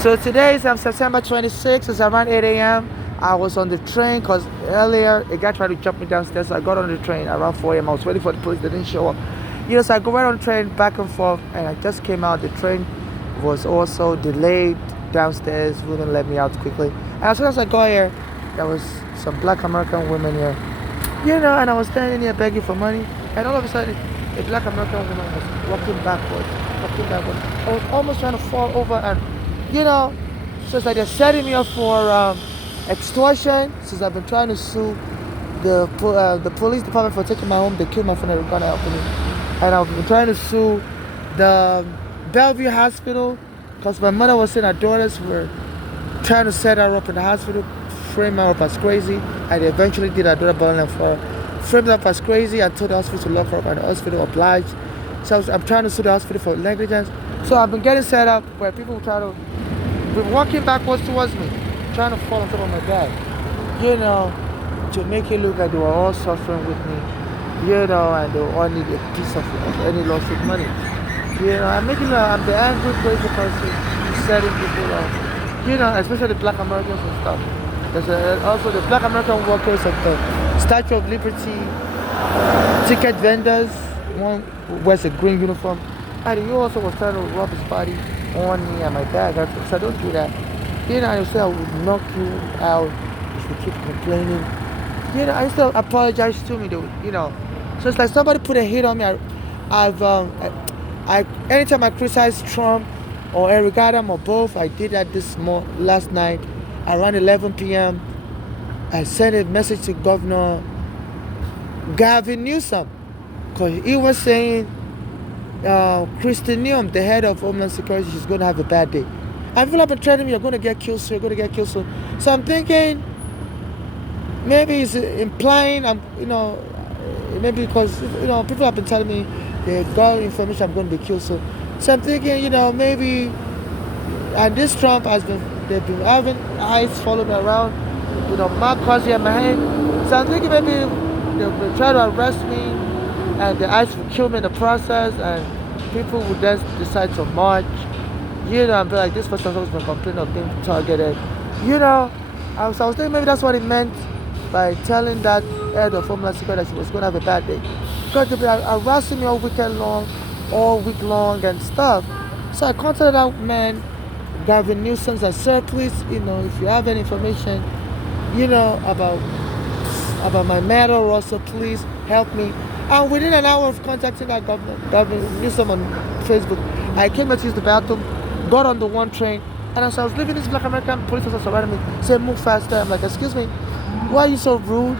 So today is September 26th. It's around 8 a.m. I was on the train because earlier a guy tried to jump me downstairs. So I got on the train around 4 a.m. I was waiting for the police. They didn't show up. So I go right on the train back and forth, and I just came out. The train was also delayed downstairs. Wouldn't let me out quickly. And as soon as I got here, there was some black American women here. And I was standing here begging for money. And all of a sudden, a black American woman was walking backwards. I was almost trying to fall over, and so it's like they're setting me up for extortion. Since I've been trying to sue the police department for taking my home, they killed my friend. They're gonna help me, and I've been trying to sue the Bellevue Hospital because my mother was saying her daughters were trying to set her up in the hospital, frame her up as crazy, and they eventually did. Her daughter bottle and for framed her up as crazy and told the hospital to lock her up, and the hospital obliged. So I'm trying to sue the hospital for negligence. So I've been getting set up where people will try to be walking backwards towards me, trying to fall on top of my bag, to make it look like they were all suffering with me, and they all need a piece of any lawsuit money. I'm making I'm the angry, crazy person setting people up, especially the black Americans and stuff. There's also the black American workers of the Statue of Liberty, ticket vendors, one wears a green uniform, and he also was trying to rub his body on me and my bag. I said, don't do that. I said I would knock you out if you keep complaining. I used to apologize to me, though. So it's like somebody put a hit on me. Anytime I criticize Trump or Eric Adam or both, I did that last night around 11 p.m. I sent a message to Governor Gavin Newsom because he was saying Kristi Noem, the head of Homeland Security, she's going to have a bad day. I feel like I've been telling me you're going to get killed soon, you're going to get killed soon. So I'm thinking maybe he's implying maybe because people have been telling me they got information I'm going to be killed soon. So I'm thinking maybe, and this Trump they've been having eyes following me around, Mark Crosby at my head. So I'm thinking maybe they'll try to arrest me and the ICE will kill me in the process, and people would then decide to march. And be like, this person's always been complaining of being targeted. I was thinking maybe that's what it meant by telling that head of Homeland Security that she was going to have a bad day. Because they've been harassing me all week long and stuff. So I contacted that man, Gavin Newsom, and said, please, if you have any information, about my matter also, please help me. And within an hour of contacting that Gavin Newsom on Facebook, I came to use the bathroom, got on the one train, and as I was leaving, this black American police officer surrounded me, said, move faster. I'm like, excuse me, why are you so rude?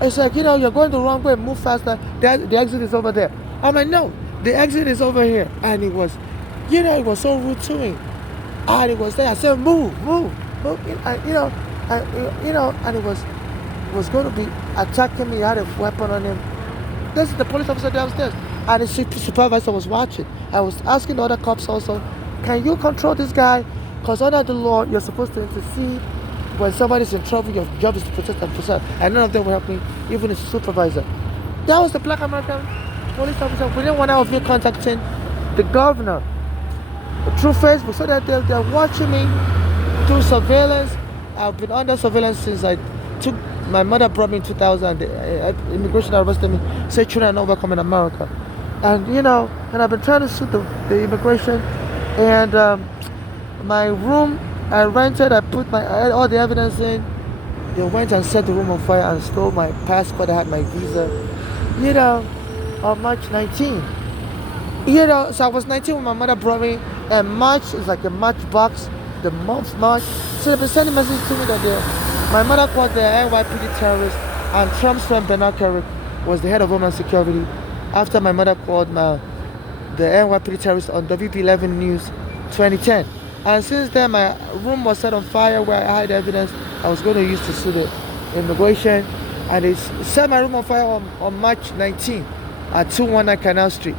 It's like, you're going the wrong way, move faster. The exit is over there. I'm like, no, the exit is over here. And it was, it was so rude to me. And it was there. I said, move. And it was going to be attacking me. He had a weapon on him. This is the police officer downstairs. And the supervisor was watching. I was asking the other cops also, can you control this guy? Because under the law, you're supposed to intercede when somebody's in trouble. Your job is to protect and preserve. And none of them will help me, even the supervisor. That was the black American police officer. Within 1 hour of me contacting the governor through Facebook, so that they're watching me through surveillance. I've been under surveillance since my mother brought me in 2000. Immigration arrested me, said children are not welcome in America. And and I've been trying to sue the immigration. And my room I rented, I had all the evidence in. They went and set the room on fire and stole my passport. I had my visa, on March 19. So I was 19 when my mother brought me, and March is like a March box, the month March. So they've been sending messages to me that my mother called the NYPD terrorist, and Trump's friend Bernard Kerik was the head of Homeland Security. After my mother called the NYPD terrorist on WP11 News 2010. And since then, my room was set on fire where I had evidence I was going to use to sue the immigration. And they set my room on fire on March 19 at 219 Canal Street.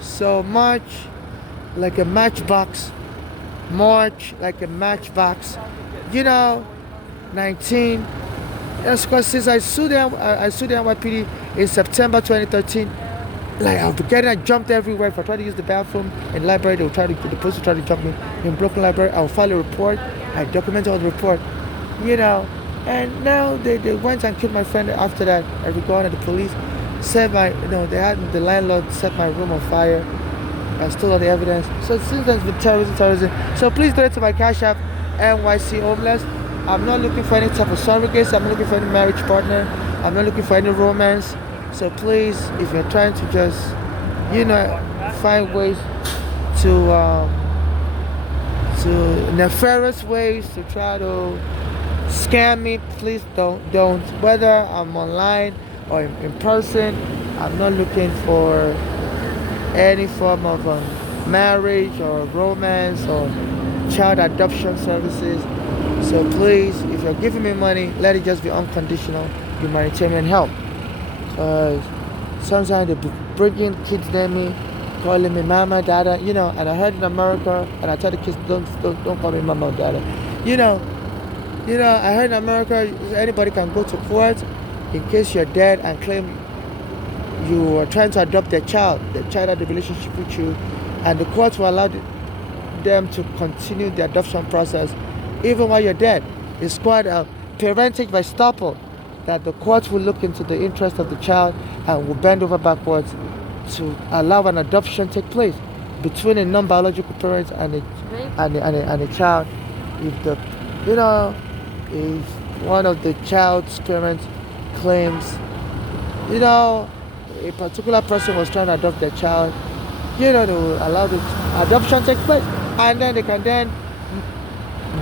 So March, like a matchbox. March, like a matchbox. 19. That's because since I sued the NYPD in September 2013, Like I'll be getting, I jumped everywhere. If I try to use the bathroom in the library, the police will try to jump me. In Brooklyn Library, I'll file a report. I document all the report, you know. And now they went and killed my friend after that. I regarded the police, set my, they had the landlord set my room on fire and stole all the evidence. So since then it's been terrorism. So please donate to my Cash App, NYC Homeless. I'm not looking for any type of surrogacy. I'm not looking for any marriage partner. I'm not looking for any romance. So please, if you're trying to just, find ways to nefarious ways to try to scam me, please don't. Whether I'm online or in person, I'm not looking for any form of marriage or romance or child adoption services. So please, if you're giving me money, let it just be unconditional humanitarian help. Sometimes they be bringing kids near me, calling me mama, dada, and I heard in America, and I tell the kids, don't call me mama or dada. I heard in America, anybody can go to court in case you're dead and claim you are trying to adopt the child had a relationship with you, and the court will allow them to continue the adoption process even while you're dead. It's called parentage by estoppel, that the court will look into the interest of the child and will bend over backwards to allow an adoption take place between a non-biological parent and a child. If one of the child's parents claims, a particular person was trying to adopt their child, they will allow the adoption take place, and then they can then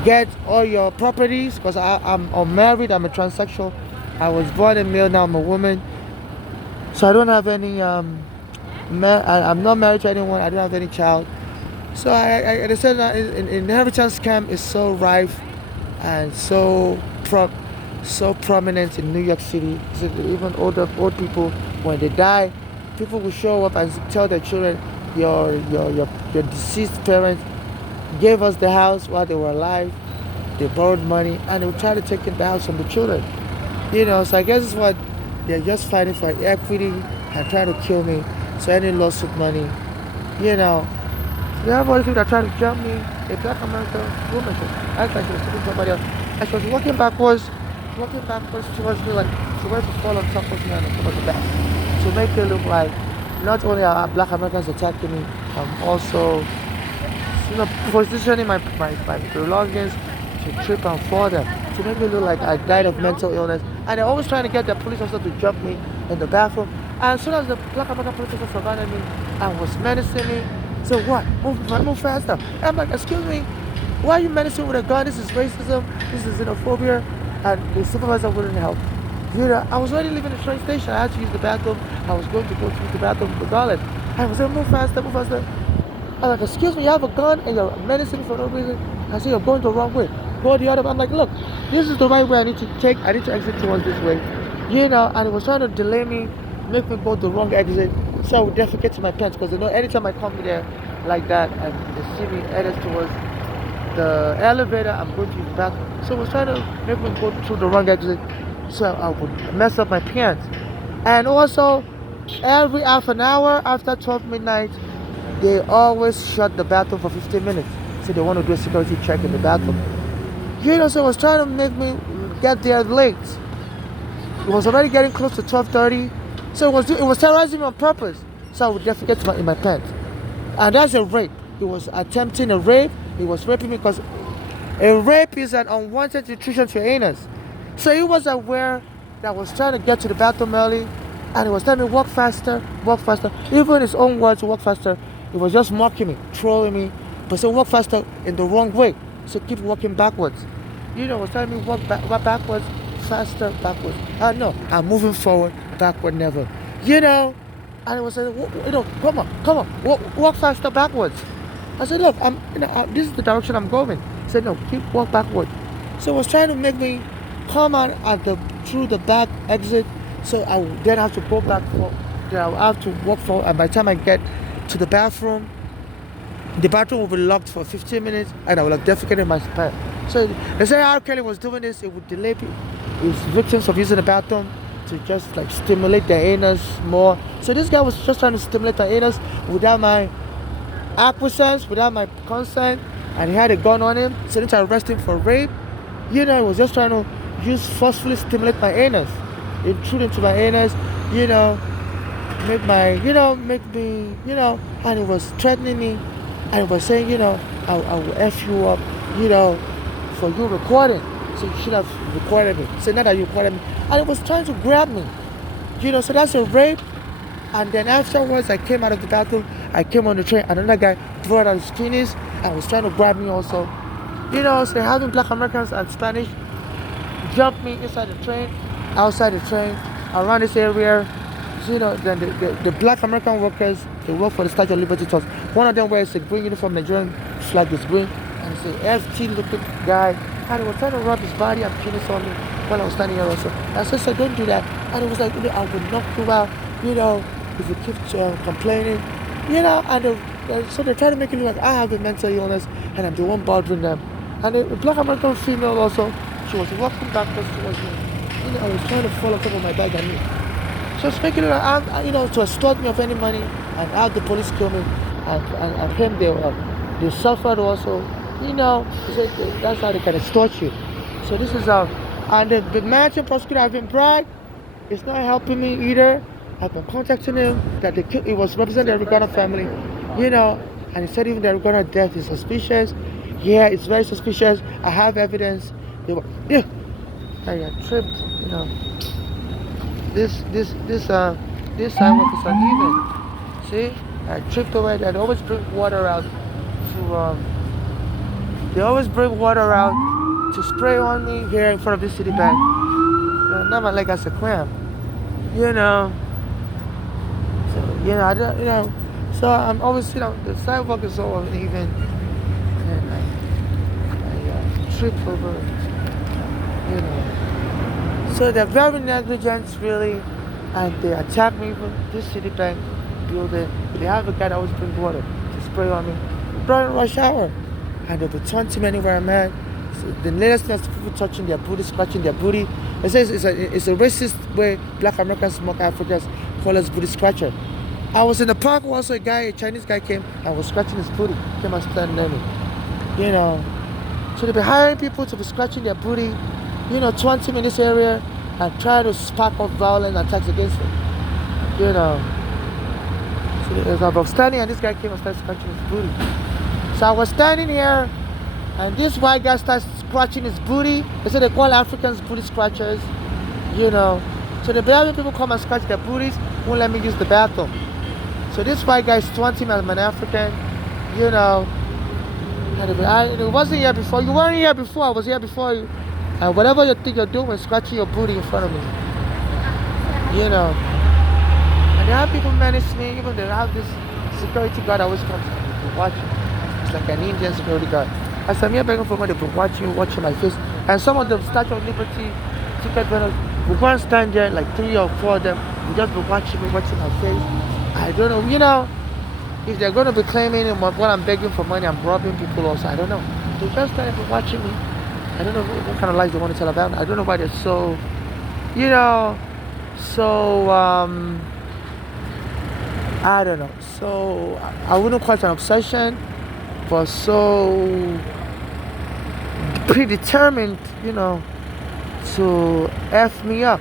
get all your properties, because I'm unmarried, I'm a transsexual. I was born a male, now I'm a woman. So I don't have any, I'm not married to anyone, I don't have any child. So I said that inheritance scam is so rife and so prominent in New York City. So even old people, when they die, people will show up and tell their children, your deceased parents gave us the house while they were alive. They borrowed money and they will try to take the house from the children. So I guess it's what they're just fighting for, equity, and trying to kill me. So any lawsuit money, there are all people that try to jump me. A black American woman, act like she was talking to somebody else. And she was walking backwards towards me, like she wanted to fall on top of me and on top of the back. To make it look like not only are black Americans attacking me, I'm also, positioning my belongings to trip and fall them, to make me look like I died of mental illness. And they're always trying to get the police officer to jump me in the bathroom. And as soon as the black American police officer surrounded me and was menacing me, so what? Move faster. And I'm like, excuse me, why are you menacing with a gun? This is racism, this is xenophobia. And the supervisor wouldn't help. I was already leaving the train station. I had to use the bathroom. I was going to go to use the bathroom regardless. I was saying, move faster. I was like, excuse me, you have a gun and you're menacing me for no reason. I said, you're going the wrong way. Go the other way. I'm like, look, this is the right way I need to exit towards this way. And it was trying to delay me, make me go the wrong exit. So I would defecate to my pants, because anytime I come there like that and they see me headed towards the elevator, I'm going to use the bathroom. So it was trying to make me go through the wrong exit, so I would mess up my pants. And also, every half an hour after 12 midnight, they always shut the bathroom for 15 minutes. So they want to do a security check in the bathroom. So it was trying to make me get there late. It was already getting close to 12:30. So it was terrorizing me on purpose. So I would defecate in my pants. And that's a rape. He was attempting a rape. He was raping me, because a rape is an unwanted intrusion to your anus. So he was aware that I was trying to get to the bathroom early, and he was telling me, walk faster. Even his own words, walk faster. He was just mocking me, trolling me, but so walk faster in the wrong way. So keep walking backwards. Was telling me walk backwards, faster, backwards. No, I'm moving forward, backward never. And it was saying, come on, walk faster backwards. I said, look, this is the direction I'm going. He said, no, walk backwards. So it was trying to make me come out through the back exit. So I would then have to go back then I would have to walk forward. And by the time I get to the bathroom will be locked for 15 minutes, and I will have defecated my pants. So they say R. Kelly was doing this, it would delay his victims from using the bathroom to just like stimulate their anus more. So this guy was just trying to stimulate the anus without my acquiescence, without my consent, and he had a gun on him. So they tried to arrest him for rape. He was just trying to forcefully stimulate my anus, intrude into my anus, you know, make me, and he was threatening me, and he was saying, I will F you up, for you recording. So you should have recorded me. So now that you recorded me, and he was trying to grab me, so that's a rape. And then afterwards, I came out of the bathroom, I came on the train, and another guy threw out his penis and was trying to grab me also. So having black Americans and Spanish jump me inside the train, outside the train, around this area. So, then the black American workers, they work for the Statue of Liberty Trust. One of them wears a green uniform, Nigerian flag is green, and it's an FT looking guy, and he was trying to rub his body and penis on me while I was standing here also. I said, so don't do that. And he was like, I will knock you out, if you keep complaining, and so they're trying to make it look like I have a mental illness and I'm the one bothering them. And the black American female also, she was walking backwards towards me. I was trying to fall on top of my bag and me. She was making it like, to extort me of any money and have the police kill me. And him, they suffered also. He said that's how they can extort you. So this is how. And the mansion prosecutor have been bragged. It's not helping me either. I've been contacting him that it was representing the Regana family, and he said even the Regana death is suspicious. Yeah, it's very suspicious. I have evidence. I got tripped, This sidewalk is uneven. See? I tripped over it. They always bring water out to spray on me here in front of this Citibank. Now my leg has a cramp. So, I don't, so I'm always, the sidewalk is so uneven, and I trip over, So they're very negligent, really, and they attack me from this Citibank building. They have a guy that always brings water to spray on me during rush hour, and they'll be taunting me anywhere I'm at. So the latest thing is people touching their booty, scratching their booty. It says it's a racist way black Americans mock Africans, call us booty scratcher. I was in the park also, a Chinese guy came and was scratching his booty, came and standing near me. So they be hiring people to be scratching their booty, taunting me in this area and try to spark off violent attacks against them. So I was standing and this guy came and started scratching his booty. So I was standing here and this white guy starts scratching his booty. They say they call Africans booty scratchers, So the Belgian people come and scratch their booties, won't let me use the bathroom. So this white guy is taunting me as an African, and I wasn't here before. You weren't here before. I was here before you. And whatever you think you're doing, scratching your booty in front of me. And they have people manage me. Even they have this security guard always comes to watch me. It's like an Indian security guard. As I'm here begging for money, they've been watching my face. And some of the Statue of Liberty ticket vendors will go and stand there, like 3 or 4 of them, will just be watching me, watching my face. I don't know, if they're going to be claiming what I'm begging for money, I'm robbing people also, I don't know. They're just standing there watching me. I don't know what kind of lies they want to tell about me. I don't know why they're so, I don't know. So, I wouldn't call it an obsession, but so predetermined, to F me up,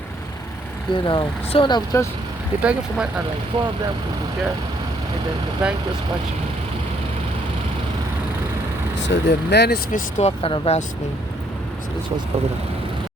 So I was just be begging for money, and like 4 of them would be there, and then the bank just watching me. So they menaced me, stalk and harassed me. So this was going on.